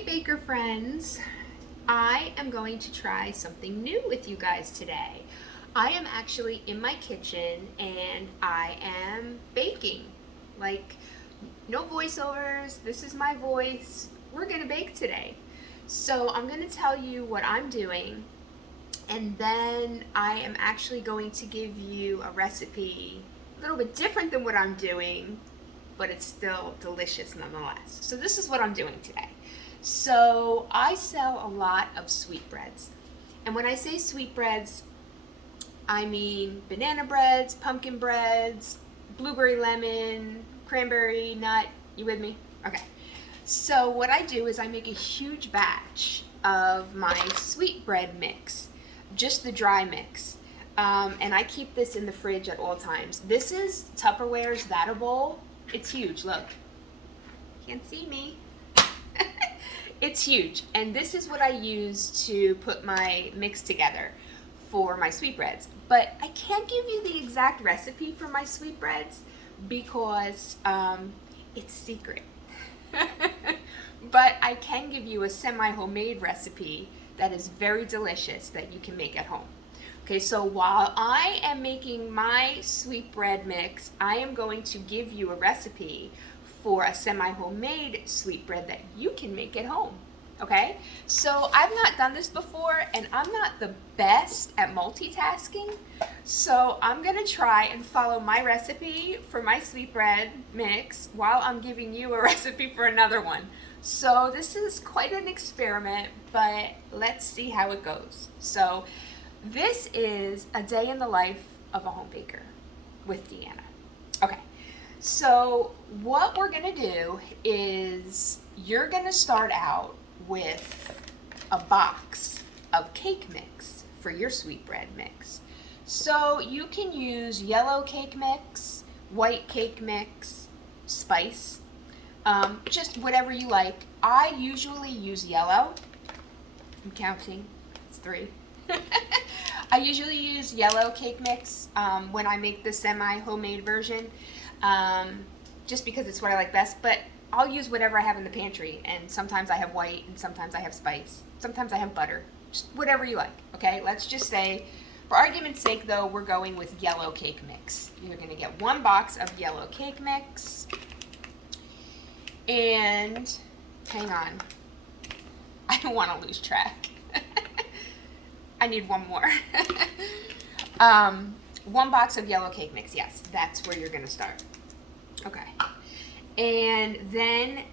Hey baker friends, I am going to try something new with you guys today. I am actually in my kitchen and I am baking. Like, no voiceovers, this is my voice. We're gonna bake today. So I'm gonna tell you what I'm doing, and then I am actually going to give you a recipe a little bit different than what I'm doing, but it's still delicious nonetheless. So this is what I'm doing today. So I sell a lot of sweetbreads. And when I say sweetbreads, I mean banana breads, pumpkin breads, blueberry lemon, cranberry nut. You with me? Okay. So what I do is I make a huge batch of my sweetbread mix, just the dry mix. And I keep this in the fridge at all times. This is Tupperware's That a Bowl. It's huge, look. Can't see me. It's huge, and this is what I use to put my mix together for my sweetbreads. But I can't give you the exact recipe for my sweetbreads because it's secret. But I can give you a semi-homemade recipe that is very delicious that you can make at home. Okay, so while I am making my sweetbread mix, I am going to give you a recipe for a semi-homemade sweetbread that you can make at home. Okay, so I've not done this before and I'm not the best at multitasking, so I'm gonna try and follow my recipe for my sweetbread mix while I'm giving you a recipe for another one. So this is quite an experiment, but let's see how it goes. So this is a day in the life of a home baker with Deanna. Okay. So what we're gonna do is you're gonna start out with a box of cake mix for your sweetbread mix. So you can use yellow cake mix, white cake mix, spice, just whatever you like. I usually use yellow. I'm counting, it's 3. I usually use yellow cake mix when I make the semi-homemade version. Just because it's what I like best, but I'll use whatever I have in the pantry, and sometimes I have white and sometimes I have spice, sometimes I have butter, just whatever you like. Okay, let's just say for argument's sake though, we're going with yellow cake mix. You're going to get 1 box of yellow cake mix, and hang on, I don't want to lose track. I need one more. 1 box of yellow cake mix, yes, that's where you're going to start. Okay, and then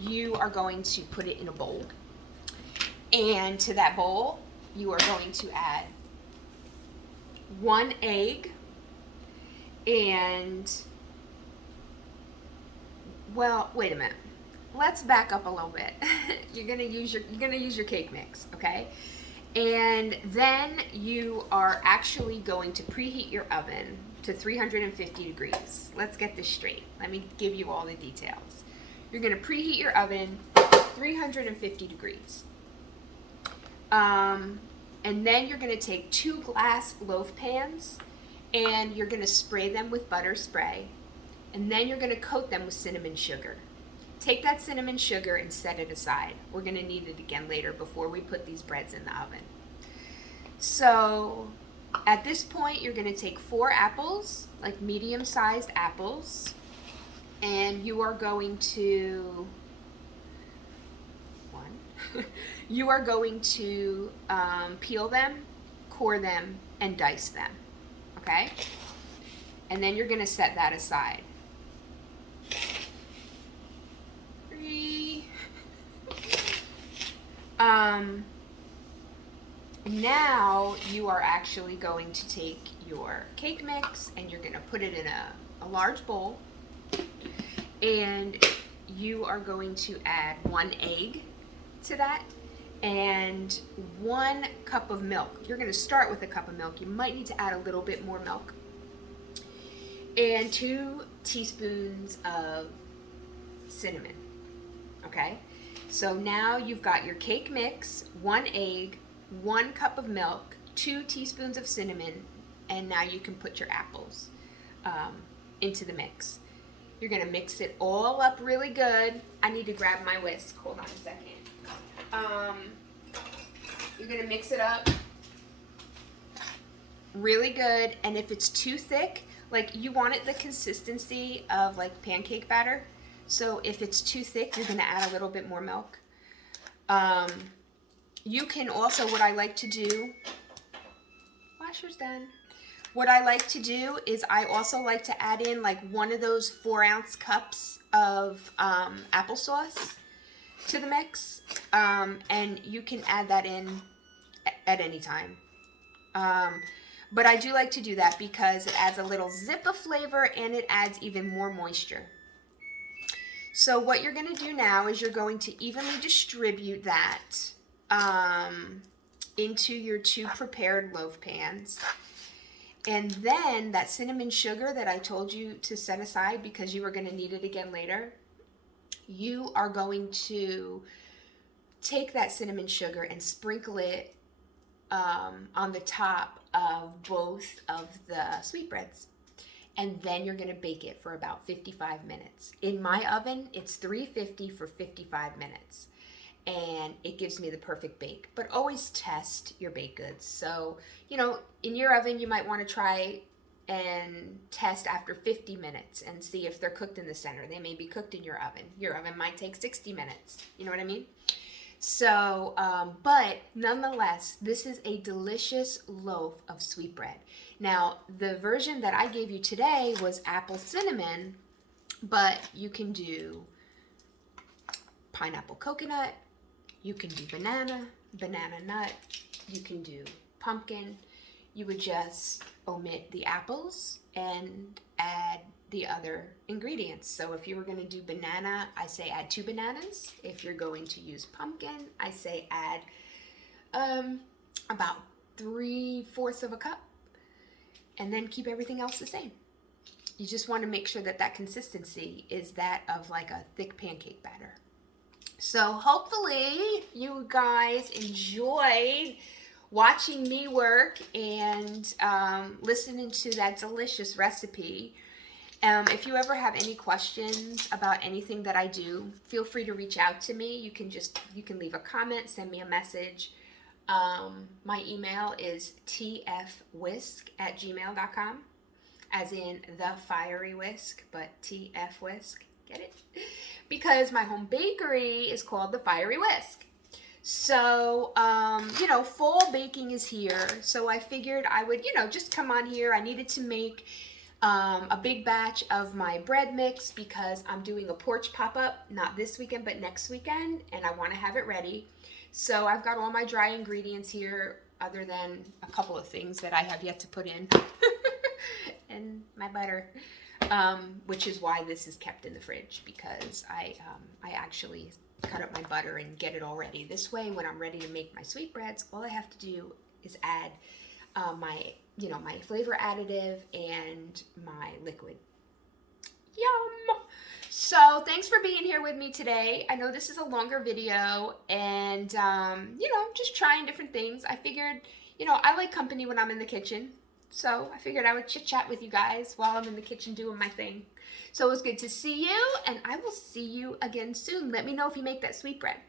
you are going to put it in a bowl, and to that bowl you are going to add 1 egg, and well, wait a minute, let's back up a little bit. You're gonna use your cake mix, okay? And then you are actually going to preheat your oven to 350 degrees. Let's get this straight. Let me give you all the details. You're going to preheat your oven 350 degrees. And then you're going to take 2 glass loaf pans and you're going to spray them with butter spray. And then you're going to coat them with cinnamon sugar. Take that cinnamon sugar and set it aside. We're going to need it again later before we put these breads in the oven. So at this point, you're going to take 4 apples, like medium-sized apples, and you are going to, you are going to peel them, core them, and dice them, okay? And then you're going to set that aside. 3. Now you are actually going to take your cake mix and you're going to put it in a large bowl, and you are going to add 1 egg to that and 1 cup of milk. You're going to start with a cup of milk. You might need to add a little bit more milk, and 2 teaspoons of cinnamon. Okay, so now you've got your cake mix, 1 egg, 1 cup of milk, 2 teaspoons of cinnamon, and now you can put your apples into the mix. You're gonna mix it all up really good. I need to grab my whisk. Hold on a second. You're gonna mix it up really good, and if it's too thick, like you want it the consistency of like pancake batter. So if it's too thick, you're gonna add a little bit more milk. You can also, what I like to do, washer's done. What I like to do is I also like to add in like one of those 4-ounce cups of applesauce to the mix. And you can add that in at any time. But I do like to do that because it adds a little zip of flavor and it adds even more moisture. So what you're going to do now is you're going to evenly distribute that into your 2 prepared loaf pans. And then that cinnamon sugar that I told you to set aside because you were going to need it again later, you are going to take that cinnamon sugar and sprinkle it on the top of both of the sweetbreads. And then you're going to bake it for about 55 minutes. In my oven, it's 350 for 55 minutes. And it gives me the perfect bake. But always test your baked goods. So, you know, in your oven, you might want to try and test after 50 minutes and see if they're cooked in the center. They may be cooked in your oven. Your oven might take 60 minutes. You know what I mean? So, but nonetheless, this is a delicious loaf of sweetbread. Now, the version that I gave you today was apple cinnamon, but you can do pineapple coconut, you can do banana nut, you can do pumpkin. You would just omit the apples and add the other ingredients. So if you were going to do banana, I say add 2 bananas. If you're going to use pumpkin, I say add about 3/4 of a cup, and then keep everything else the same. You just want to make sure that that consistency is that of like a thick pancake batter. So hopefully you guys enjoyed watching me work and listening to that delicious recipe. If you ever have any questions about anything that I do, feel free to reach out to me. You can leave a comment, send me a message. My email is tfwhisk@gmail.com, as in the fiery whisk, but tfwhisk. Get it? Because my home bakery is called the Fiery Whisk. So, you know, fall baking is here. So I figured I would, you know, just come on here. I needed to make a big batch of my bread mix because I'm doing a porch pop-up, not this weekend, but next weekend, and I want to have it ready. So I've got all my dry ingredients here, other than a couple of things that I have yet to put in, and my butter, which is why this is kept in the fridge, because I actually cut up my butter and get it all ready. This way, when I'm ready to make my sweetbreads, all I have to do is add my flavor additive and my liquid. Yum! So thanks for being here with me today. I know this is a longer video, and you know, just trying different things. I figured, you know, I like company when I'm in the kitchen, so I figured I would chit chat with you guys while I'm in the kitchen doing my thing. So it was good to see you, and I will see you again soon. Let me know if you make that sweetbread.